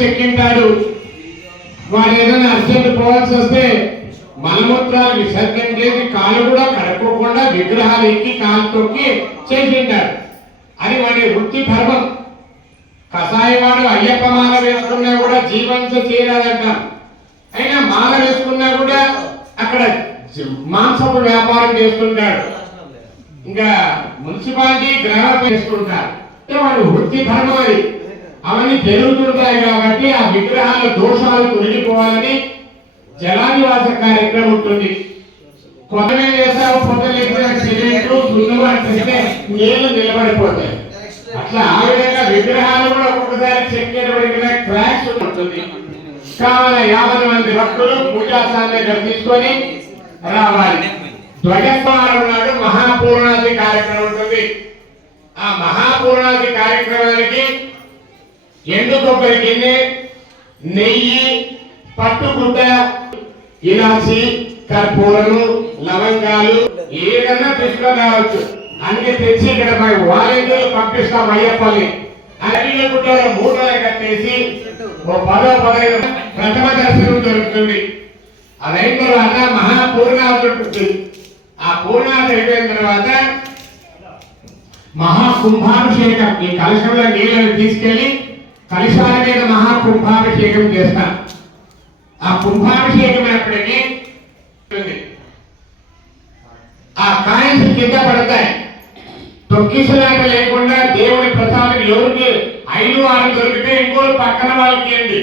చెక్కింటాడు వారు ఏదైనా అర్జెంట్ పోవాల్సి వస్తే మలమూత్రాలు విసర్జన చేసి కాలు కూడా కడుక్కోకుండా విగ్రహాలు ఎక్కి కాలు తొక్కి చేసింటాడు. అది వాడి వృత్తి ధర్మం. కషాయవాడు అయ్యప్ప మాల వేసుకున్నా కూడా జీవంతో చేయరాదంట అయినా మాల వేసుకున్నా కూడా అక్కడ మాంసపు వ్యాపారం చేస్తుంటాడు. ఇంకా మున్సిపాలిటీ గ్రామ చేసుకుంటారు వాడు వృత్తి ధర్మం అది. అవన్నీ జరుగుతుంటాయి కాబట్టి ఆ విగ్రహాల దోషాలు తొలగిపోవాలని జలానివాస కార్యక్రమం ఉంటుంది. కొత్తమే చేస్తావు పొద్దున సిమెంట్ సున్నులు అంటే నీళ్ళు నిలబడిపోతాయి. అట్లా ఆ విధంగా విగ్రహాలు కూడా ఒక్కొక్కసారి చెక్కేటప్పటికి క్రాష్ ఉంటుంది. కావాల యాభై మంది భక్తులు పూజాస్థానం దగ్గర తీసుకొని రావాలి. ధ్వజస్వారం నాడు మహాపూర్ణాది కార్యక్రమం ఉంటుంది. ఆ మహాపూర్ణాది కార్యక్రమానికి ఎండు కొబ్బరి గిన్నె నెయ్యి పట్టుగుడ్డ ఇలాచి కర్పూరము లవంగాలు ఏదన్నా తీసుకొని రావచ్చు. అన్ని తెచ్చి ఇక్కడ మా వాలంటీర్లు పంపిస్తాం అయ్యప్పని. అడవిలో గుడ్డలో మూటలు కట్టేసి ఓ పదో పదహైదు ప్రథమ దర్శనం దొరుకుతుంది అదైన తర్వాత మహాపూర్ణావతి. ఉంటుంది ఆ పూర్ణావతి అయిపోయిన తర్వాత మహాకుంభాభిషేకం. ఈ కలశంలో నీళ్ళని తీసుకెళ్ళి కలశాల మీద మహాకుంభాభిషేకం చేస్తాం. ఆ కుంభాభిషేకం అయినప్పటికీ ఆ కాయన్స్ కింద పడతాయి. తొక్కిసలాట లేకుండా దేవుని ప్రసాదం ఎవరికి? ఐదు ఆరు దొరికితే ఇంకోరు పక్కన వాళ్ళకి ఏంటి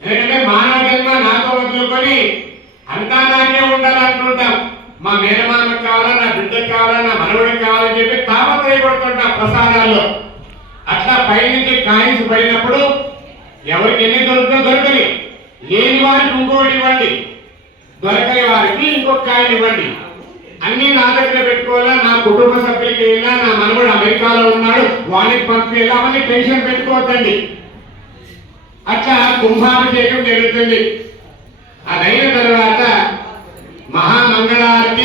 ఎందుకంటే మానవ జన్మ నాతో వదులుకొని అంతా నాకే ఉండాలనుకుంటాం. మా మేనమామకు కావాలా నా బిడ్డకు కావాలా నా మనవుడికి కావాలని చెప్పి తాపత్రయపడుతుంటాం ప్రసాదాల్లో. అట్లా పైనుంచి కాయిన్స్ పడినప్పుడు ఎవరికి ఎన్ని దొరుకుతుందో దొరకని లేని వారికి ఇంకోటి ఇవ్వండి. దొరకని వారికి ఇంకొక కాయలు ఇవ్వండి. అన్ని నా దగ్గర పెట్టుకోవాలా? నా కుటుంబ సభ్యులకి వెళ్ళా నా మనవడు అమెరికాలో ఉన్నాడు వానికి పంపించాలా అవన్నీ టెన్షన్ పెట్టుకోవద్దండి. అట్లా కుంభాభిషేకం జరుగుతుంది. అదైన తర్వాత మహామంగళారతి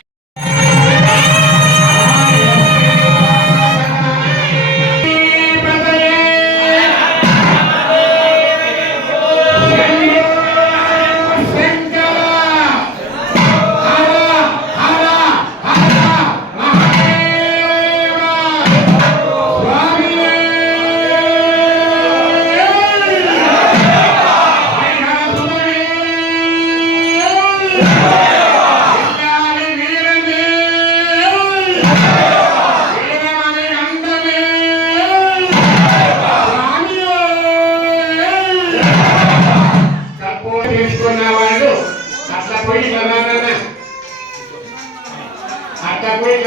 అట్లా పోయి